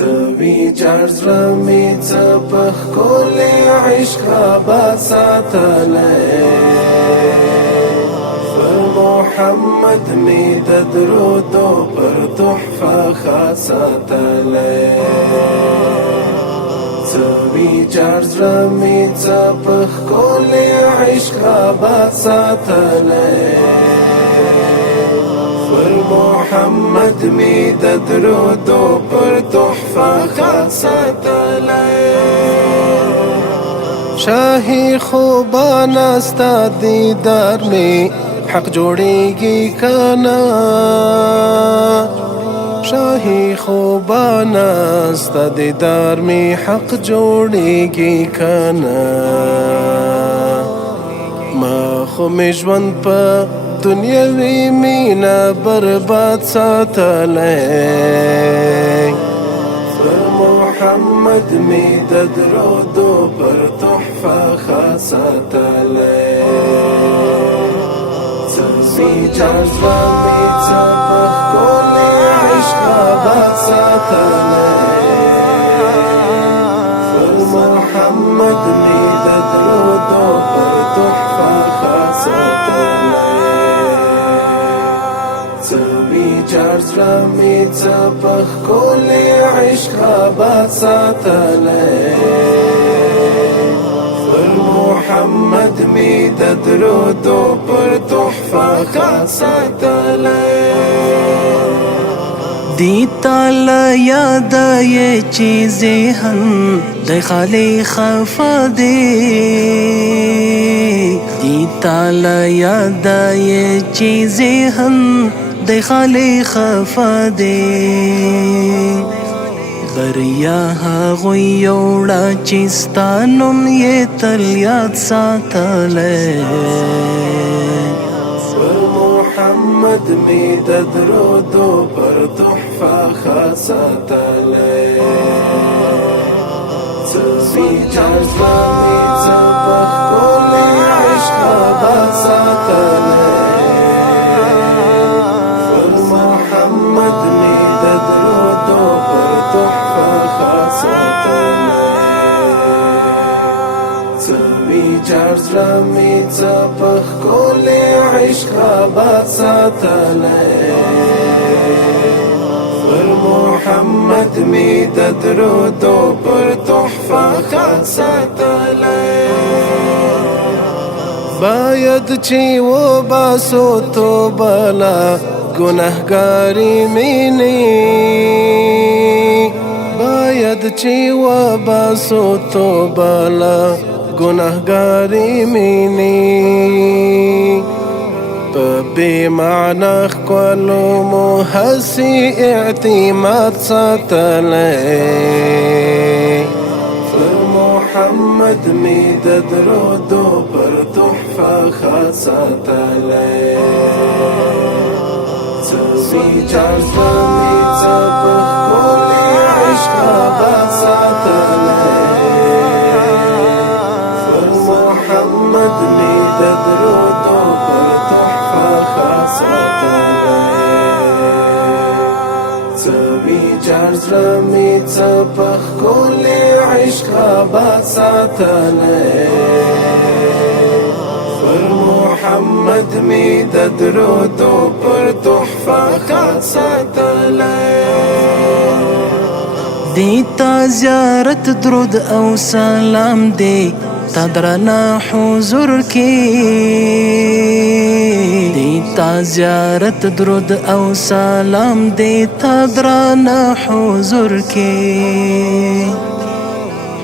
سوي جرز رمي تبخ كل عشق بساتلي محمد می د درودو پر تحفه خاصتلی سوي جرز رمي تبخ كل عشق بساتلي محمد می د درودو پر تحفه خاصتلی شاهی خوبان است دیدار می حق جوړیږي کنا شاهی خوبان است دیدار می حق جوړیږي کنا ما خو می ژوند په دنیاوی مینا برباد ساتلی پر محمد می د درودو پر تحفه خاصتلی سوي جرز رمي تبخ كل عشق بساتلی پر محمد می د درودو پر تحفه خاصتلی سوي جرز رمي تبخ كل عشق بساتلی محمد می د درودو پر تحفه خاصتلی دی تالا یاد یہ چیزیں ہم دی خالی خفا دے دی تالا یاد یہ چیزیں ہم دی خالی خفا دے بریا هغوی یوړه چې ستا نوم یې تل یاد ساتلی پر محمد می د درودو پر تحفه خاصتلی سوي جرز رمي تبخ كل عشق بساتلی پر محمد می د درودو پر تحفه خاصتلی سوي جرز رمي تبخ كل عشق بساتلی پر محمد می د درودو پر تحفه خاصتلی باید چې و باسو توبه گناهگاری مینی باید چې و باسو توبه گناهگاری مینی په بې معنا ښکلو مو هسې اعتماد ساتلی پر محمد می د درودو پر تحفه خاصتلی سوي جرز رمي تبخ كل عشق بساتلی پر محمد می د درودو پر تحفه خاصتلی سوي جرز رمي تبخ كل عشق بساتلی پر محمد می د درودو پر تحفه خاصتلی دی تا زیارت درود او سلام دی تا درنا حضور کی دی تا زیارت درود او سلام دی تا درنا حضور کی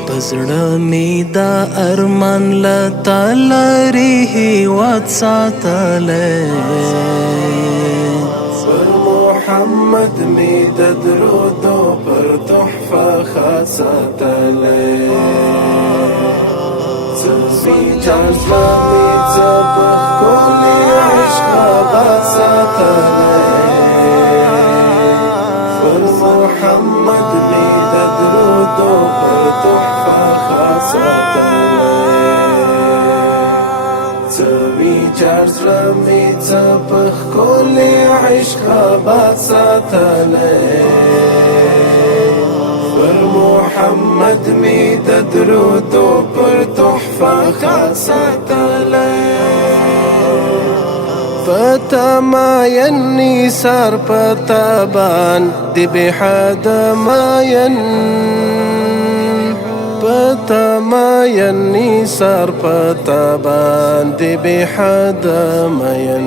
پزړه می دا ارمان لتا لري هیواد ساتلی پر محمد می د درودو پر تحفه خاصتلی سوي جرز رمي تبخ كل عشق بساتلی پر محمد می د درودو پر تحفه خاصتلی سوي جرز رمي تبخ كل عشق بساتلی محمد می د درودو پر تحفه خاصه تللی پتا ماین نیسار پتا بان دی بحد ماین پتا ماین نیسار پتا بان دی بحد ماین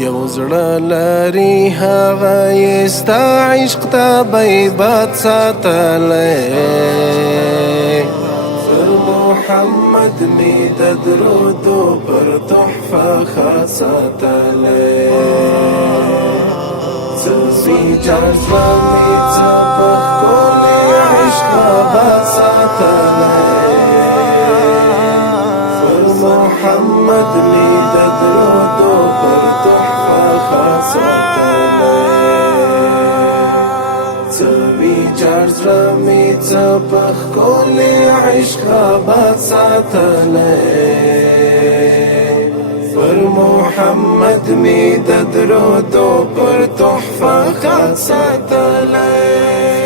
یو زړه لري هغه یې ستا عشق ته بیبات ساتلی پر محمد می د درودو پر تحفه خاصه تللی څه ویجاړ زړه مې څه په ښکلي عشق آباد ساتلی پر محمد می د درودو پر تحفه خاصه تللی څه ویجاړ زړه مې څه په ښکلي عشق آباد ساتلی پر محمد می د درودو پر تحفه خاصه تللی